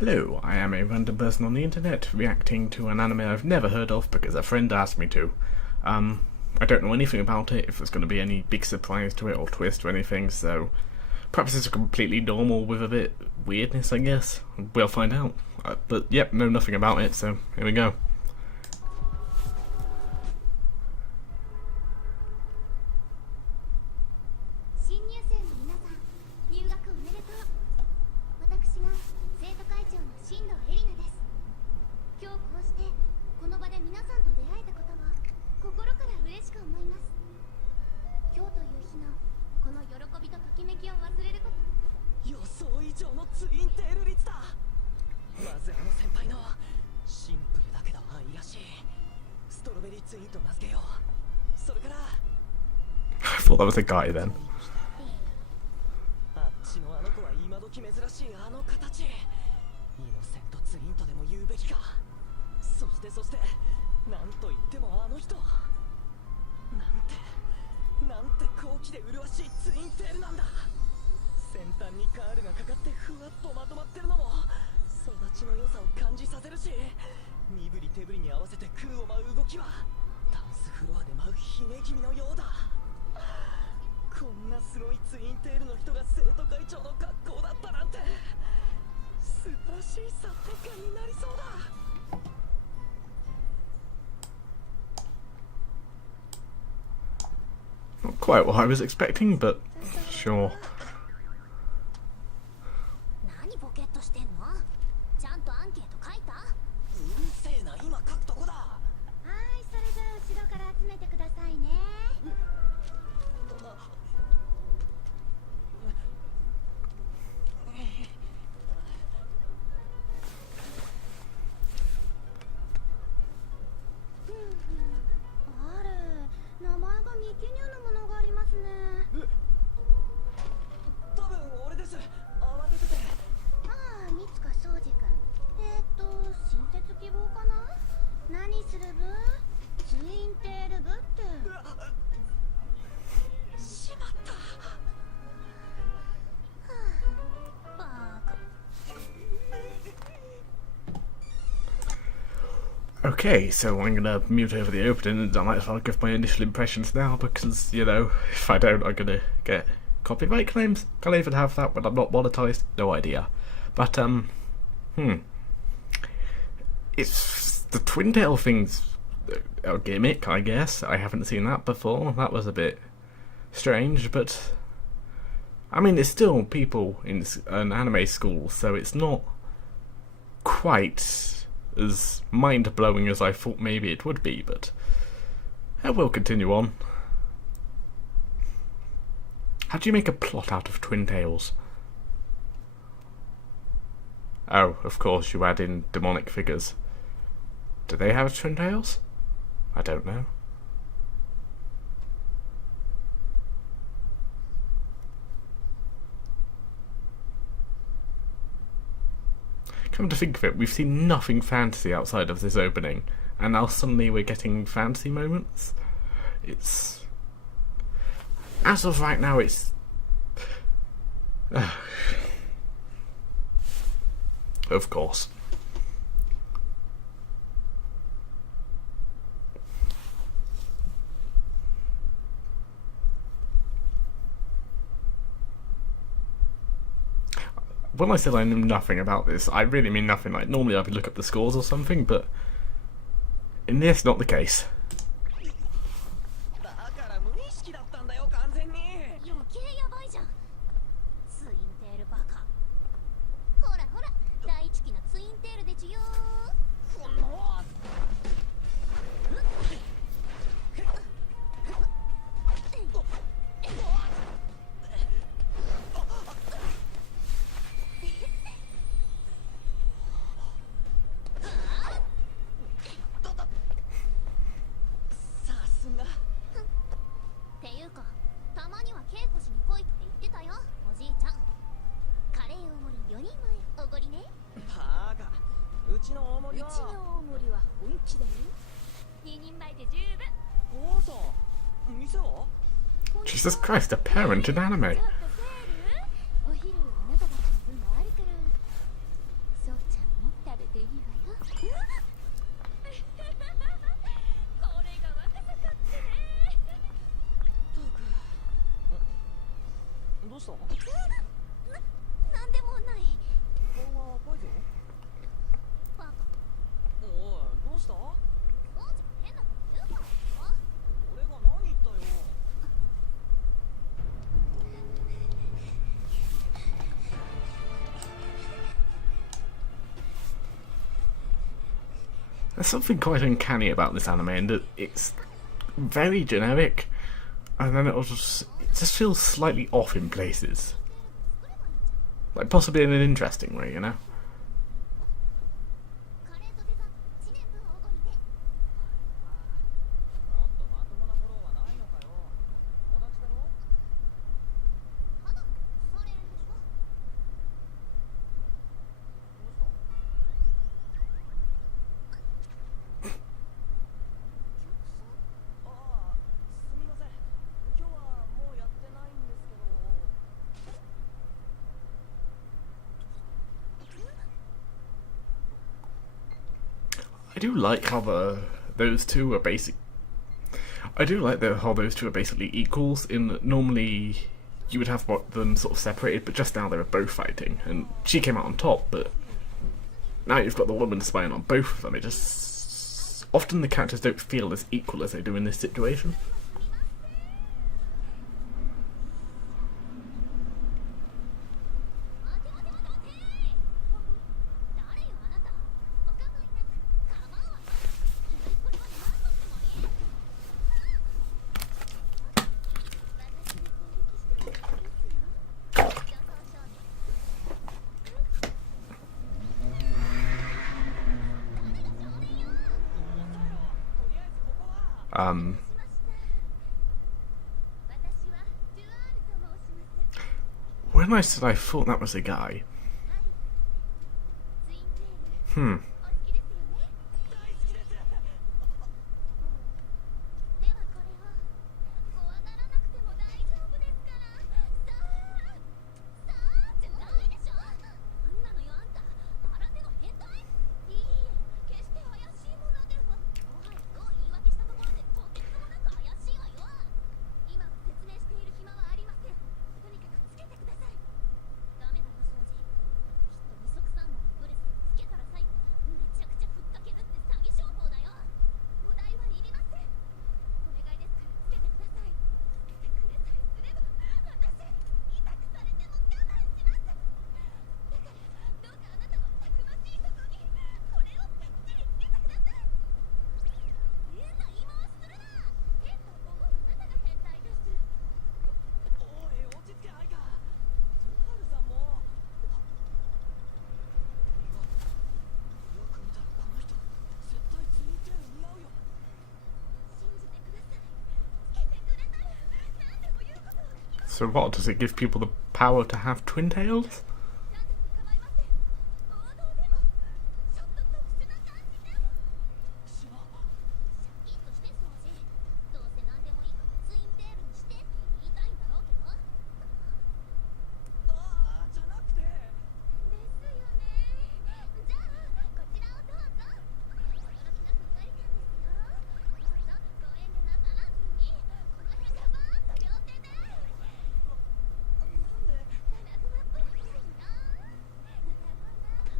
Hello, I am a random person on the internet reacting to an anime I've never heard of because a friend asked me to. I don't know anything about it, if there's going to be any big surprise to it or twist or anything, so perhaps it's completely normal with a bit weirdness, I guess. We'll find out. But yep, know nothing about it, so here we go. 予想以上のツインテール率だ。まずあの先輩のシンプルだけど愛らしいストロベリーツインと名付けよう。それから I thought that was a guy then. あっちのあの子は今時珍しいあの形。イノセントツインとでも言うべきか。そしてなんと言ってもあの人。なんて高貴で麗しいツインテールなんだ。先端にカールがかかってふわっとまとまってるのも育ちの良さを感じさせるし、身振り手振りに合わせて空を舞う動きはダンスフロアで舞う姫君のようだ。こんなすごいツインテールの人が生徒会長の格好だったなんて素晴らしいサポカンになりそうだ。Not quite what I was expecting, but sure. 何ボケっとしてんの？ちゃんとアンケート書いた？うるせえな、今書くとこだ。はい、それじゃあ後ろから集めてくださいね。あれ、名前が未記入のものがありますね。多分俺です。慌ててて。ああ、三塚庄司君。新設希望かな？何する部？ツインテール部って。しまった。バカ。Okay, so I'm gonna mute over the opening and I might as well give my initial impressions now because, you know, if I don't I'm gonna get copyright claims. Can I even have that when I'm not monetized? No idea. But, it's the Twintail thing's a gimmick, I guess. I haven't seen that before. That was a bit strange, but I mean, it's still people in an anime school, so it's not quite as mind-blowing as I thought maybe it would be, but I will continue on. How do you make a plot out of Twintails? Oh, of course, you add in demonic figures. Do they have Twintails? I don't know. Come to think of it, we've seen nothing fantasy outside of this opening, and now suddenly we're getting fantasy moments. It's... as of right now, it's... of course. When I said I knew nothing about this, I really mean nothing. Like, normally I would look up the scores or something, but in this, not the case. だから無意識だったんだよ、完全に。余計やばいじゃん。ツインテールバカ。ほらほら、第一期のツインテールでちゅよー。このっていうか、たまには稽古しに来いって言ってたよ、おじいちゃん。カレー大盛り4人前おごりね。バカ、うちの大盛りは。うちの大盛りは本気だよ。2人前で十分。おおさん、店は Jesus Christ, a parent in anime. お昼あなたたちの分もあるから。そうちゃん。うした？なんでもない。顔が赤いぞ。バカ。おい、どうした？王子が変なこと言うからよ。俺が何言ったよ。There's something quite uncanny about this anime, and that it's very generic, and then it just feels slightly off in places. Like, possibly in an interesting way, you know? カレーとデザート1年分おごりで。もっとまともなフォローはないのかよ。友達だろ？ただそれでしょ。どうした？ああ、すみません。今日はもうやってないんですけど。I do like how those two are basic. I do like how those two are basically equals. In that normally you would have them sort of separated, but just now they were both fighting, and she came out on top. But now you've got the woman spying on both of them. It just often the characters don't feel as equal as they do in this situation. 待て待て待て待て。誰よあなた。お構いなく。構わない。これは何のつもり？私に攻撃してもいいですよ。女装少年。誰が少年よ。とりあえずここは。しました。私はデュアールと申します。 When I said I thought that was a guy, はい。ツインテール。 hmm, お好きですよね。大好きです。ではこれを怖がらなくても大丈夫ですから。さあじゃないでしょ。なんなのよあんた。新手の変態？いいえ、決して怪しいものでは。もはやどう言い訳したところでとてつもなく怪しいわよ。今は説明している暇はありません。とにかくつけてください。ダメだよ庄司。きっと二足三本のブレスつけたら最後めちゃくちゃふっかけるって詐欺商法だよ。お題はいりません。お願いですからつけてください。つけてくれさえすれば私痛くされても我慢します。だからどうかあなたのたくましいとこにこれをぴっちりつけてください。変な言い回しするな。変と思うあなたが変態です。おい、落ち着けないか。ドハルさんも。よく見たらこの人絶対ツインテール似合うよ。信じてください。つけてくれたら何でも言うことを聞きます。 so what, does it give people the power to have twin tails? 何でも構いません。王道でもちょっと特殊な感じでも。シャシャキッとして掃除。どうせ何でもいいからツインテールにしてって言いたいんだろうけど。ああ、じゃなくて。ですよね。じゃあこちらをどうぞ。驚きのふんわり感ですよ。どうぞご遠慮なさらずに。この辺がバーッと両手で。なんで？ナラグマっぽいな。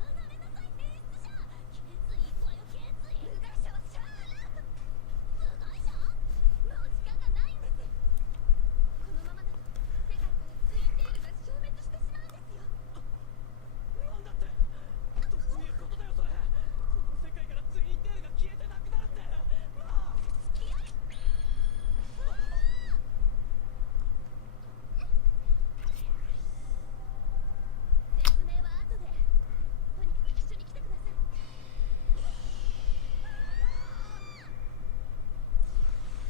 離れなさい演出者。決意行くわよ決意。部外者はしゃあな。部外者？もう時間がないんです。このままだと世界からツインテールが消滅してしまうんですよ。なんだって。どういうことだよそれ。この世界からツインテールが消えてなくなるって。まあ。付き合い。説明は後で。とにかく一緒に来てください。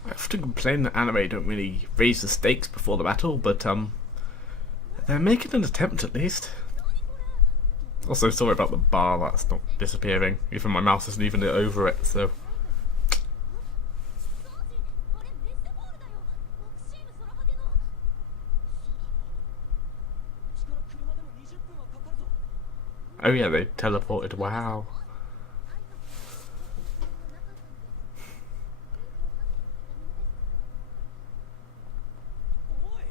I often complain that anime don't really raise the stakes before the battle, but they're making an attempt at least. Also, sorry about the bar, that's not disappearing. Even my mouse isn't even over it, so. 庄司、あれメッセボールだよ。マクシーム空果ての。そうだ。うちから車でも20分はかかるぞ。 Oh yeah, they teleported, wow. おい。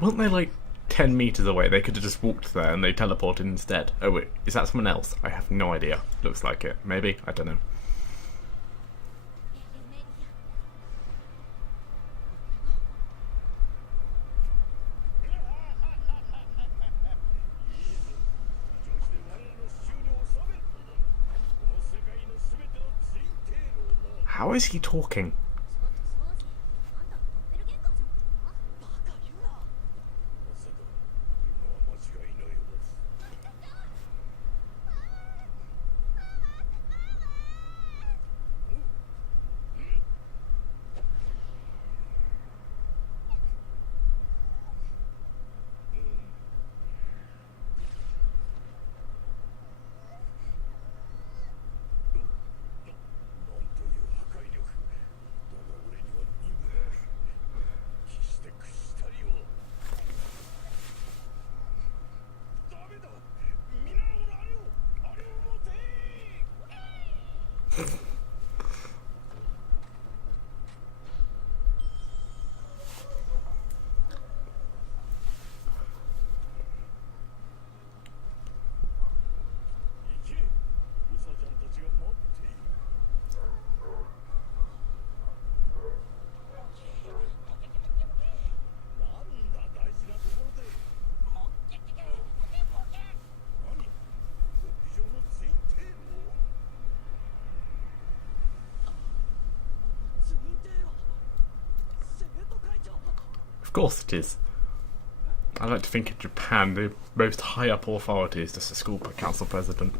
Weren't they like 10 meters away? They could have just walked there and they teleported instead. Oh wait, is that someone else? I have no idea. Looks like it. Maybe? I don't know. How is he talking? あんたのドッペルゲンガーじゃん。バカ言うな。まさか今は間違いないようだ。なんという破壊力。だが俺には任務がある。決して屈したりを。ダメだ。皆の者あれを持て。行け。ウサちゃんたちが待っている。なんだ大事なところで。何？極上のツインテールを？ツインテールは生徒会長。 Of course it is. I like to think in Japan the most high up authority is just a school council president.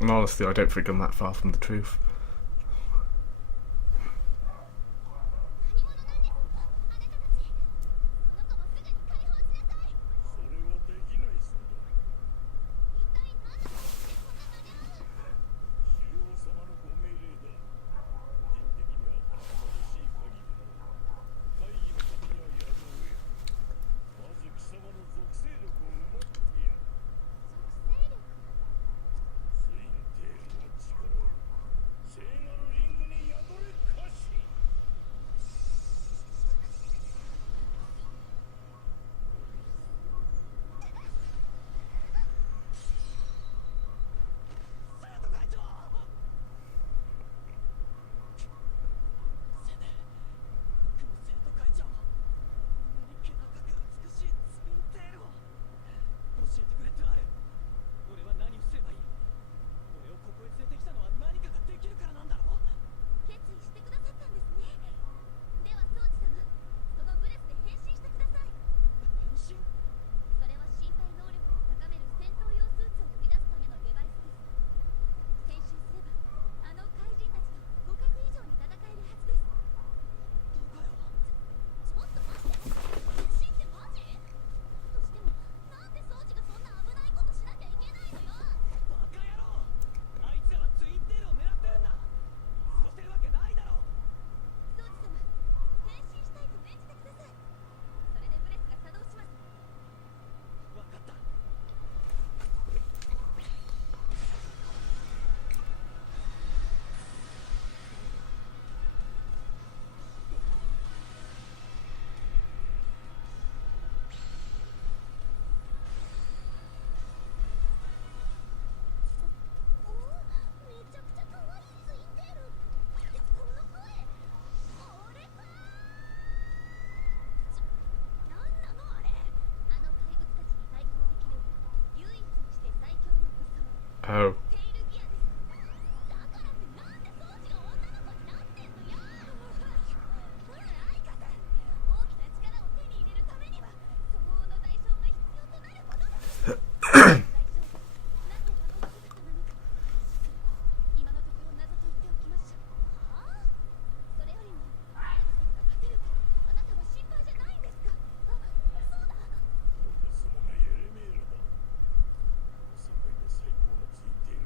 And honestly, I don't think I'm that far from the truth. 何者なんですか、あなたたち。その子をすぐに解放しなさい。それはできないそうだ。一体何のためにこんな真似を。主王様のご命令だ。個人的には頼もしい限りだ。会議のためにはやむを得ん。まず貴様の属性力を奪ってやる。属性力。ツインテールの力よ。聖なるリングに宿れかし。生徒会長。せね、この生徒会長、何気高く美しいツインテールを教えてくれてある。俺は何をすればいい？俺をここへ連れてきたのは何かができるからなんだろう。決意してくださったんですね。では宗師様、そのブレスで変身してください。変身？それは身体能力を高める戦闘用スーツを生み出すためのデバイスです。変身すればあの怪人たちと互角以上に戦えるはずです。どうかよ。ちょっと待って、変身ってマジ？だとしてもなんで宗師がそんな危ないことしなきゃいけないのよ。バカ野郎。あいつらはツインテールを狙ってるんだ。見過ごせるわけないだろう。宗師様、変身したいと命じてください。それでブレスが作動します。わかった。おお、めちゃくちゃ可愛いツインテール。ってこの声、俺かなんなのあれ。あの怪物たちに対抗できる唯一にして最強の武装、 Oh. テイルギアです。だからってなんで宗師が女の子になってんのよ。ほらアイカさん、大きな力を手に入れるためには相応の代償が必要となるものだ。代償がなぜあの姿なのか、今のところ謎と言っておきましょう。はあ？それよりもアイクさんが勝てるか、あなたは心配じゃないんですか？あ、そうだ。とてつもないエレメールだ。世界で最高のツインテール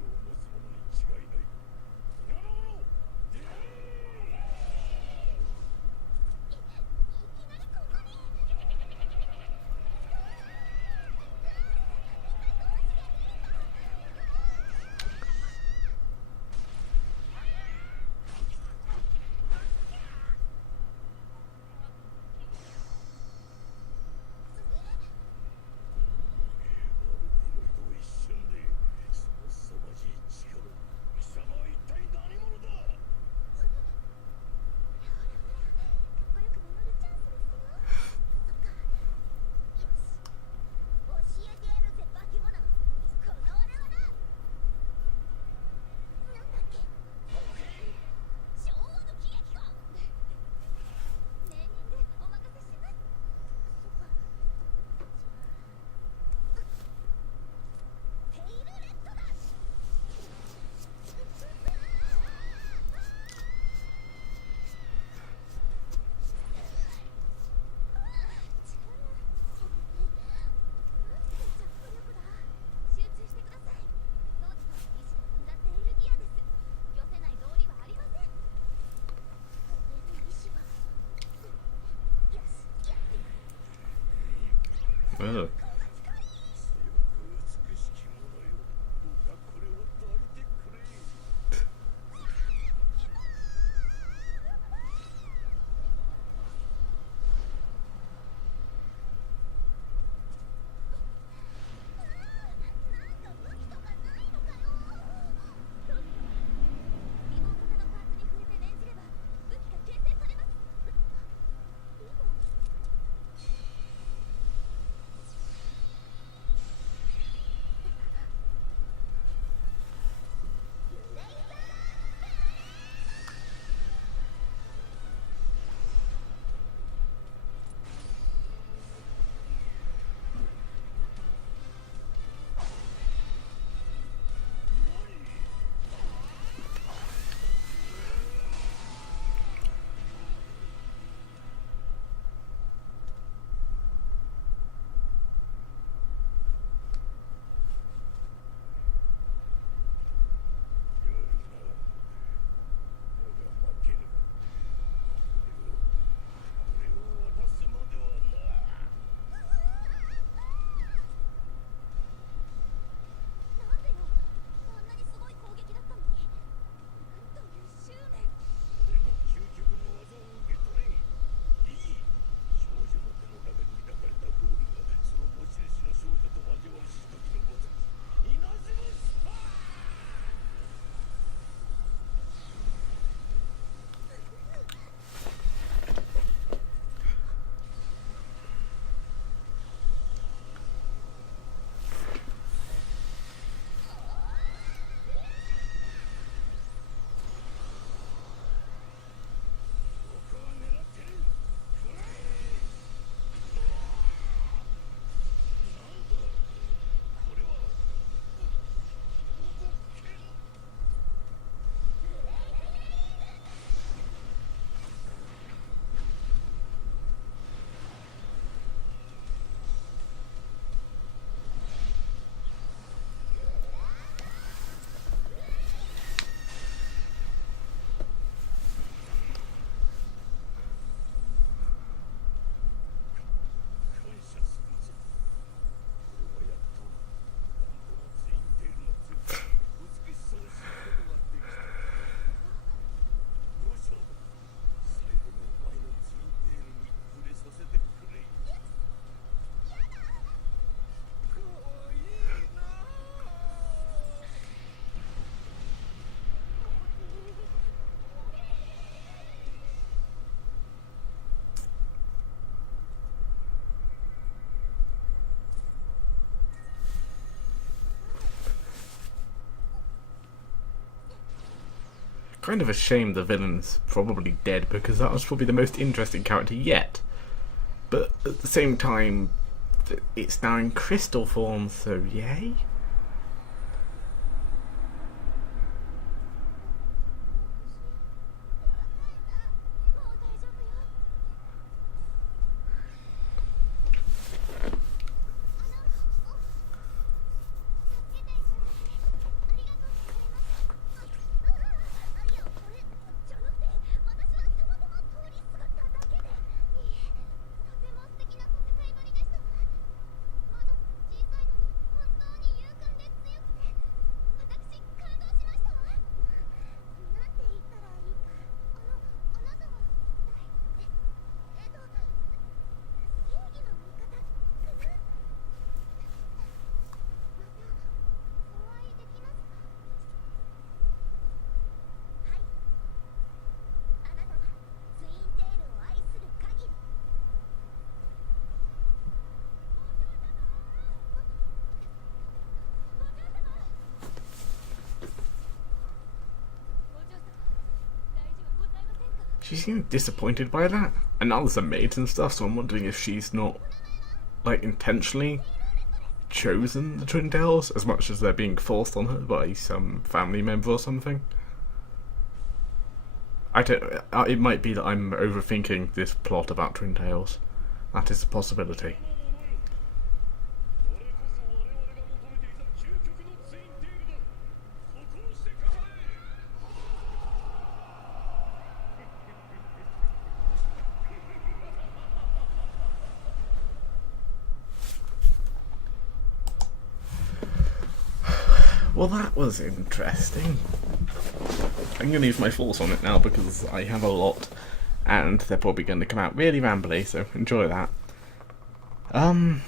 Ugh. 強く美しきものよ、どうかこれを抱いてくれ。Kind of a shame the villain's probably dead, because that was probably the most interesting character yet. But at the same time, it's now in crystal form, so yay? She seemed disappointed by that. And now there's a maid and stuff, so I'm wondering if she's not, like, intentionally chosen the Twintails as much as they're being forced on her by some family member or something. I don't. It might be that I'm overthinking this plot about Twintails. That is a possibility. これこそ我々が求めていた究極のツインテールだ。ここをしてかかれ。Well, that was interesting. I'm going to use my force on it now because I have a lot, and they're probably going to come out really rambly, so enjoy that. Not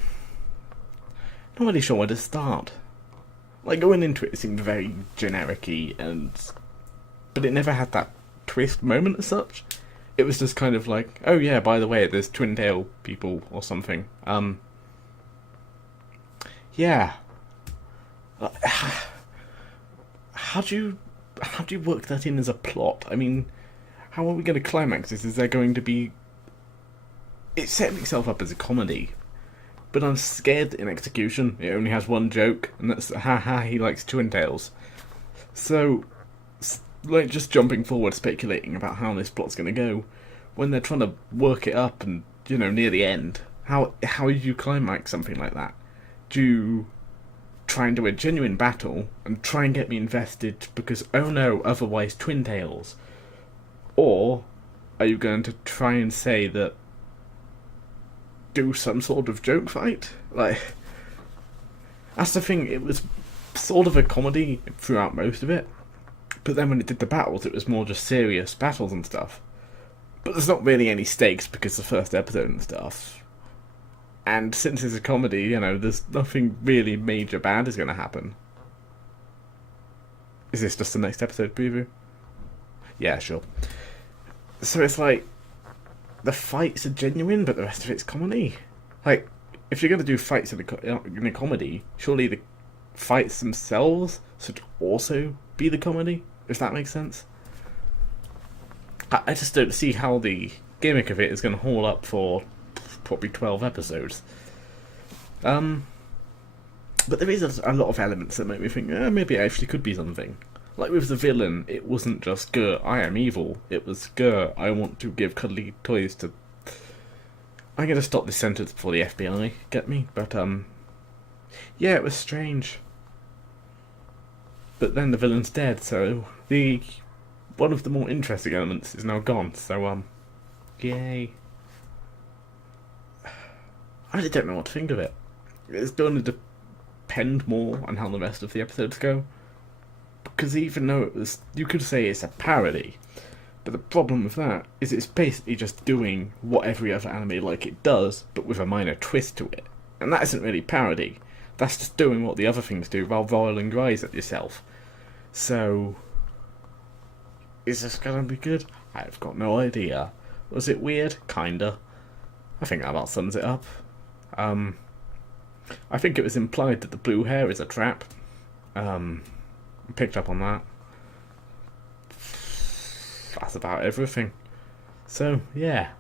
really sure where to start. Like, going into it, it seemed very generic-y, but it never had that twist moment as such. It was just kind of like, oh yeah, by the way, there's Twintail people or something. Yeah. How do you work that in as a plot? I mean, how are we going to climax this? Is there going to be... It's setting itself up as a comedy, but I'm scared that in execution it only has one joke, and that's haha, he likes Twintails. So, like, just jumping forward, speculating about how this plot's going to go, when they're trying to work it up and, you know, near the end, how do you climax something like that? Do you try and do a genuine battle and try and get me invested because, oh no, otherwise Twintails? Or are you going to try and say that, do some sort of joke fight? Like, that's the thing, it was sort of a comedy throughout most of it, but then when it did the battles, it was more just serious battles and stuff. But there's not really any stakes because the first episode and stuff. And since it's a comedy, you know, there's nothing really major bad is going to happen. Is this just the next episode preview? Yeah, sure. So it's like, the fights are genuine, but the rest of it's comedy. Like, if you're going to do fights in a comedy, surely the fights themselves should also be the comedy, if that makes sense. I just don't see how the gimmick of it is going to haul up for probably 12 episodes. But there is a lot of elements that make me think, maybe it actually could be something. Like with the villain, it wasn't just, grr, I am evil. It was, grr, I want to give cuddly toys to... I'm going to stop this sentence before the FBI get me, but, yeah, it was strange. But then the villain's dead, so one of the more interesting elements is now gone, so, yay. I really don't know what to think of it. It's going to depend more on how the rest of the episodes go. Because even though it was, you could say it's a parody, but the problem with that is it's basically just doing what every other anime like it does, but with a minor twist to it. And that isn't really parody. That's just doing what the other things do while rolling your eyes at yourself. So, is this gonna be good? I've got no idea. Was it weird? Kinda. I think that about sums it up. I think it was implied that the blue hair is a trap. Picked up on that. That's about everything. So, yeah.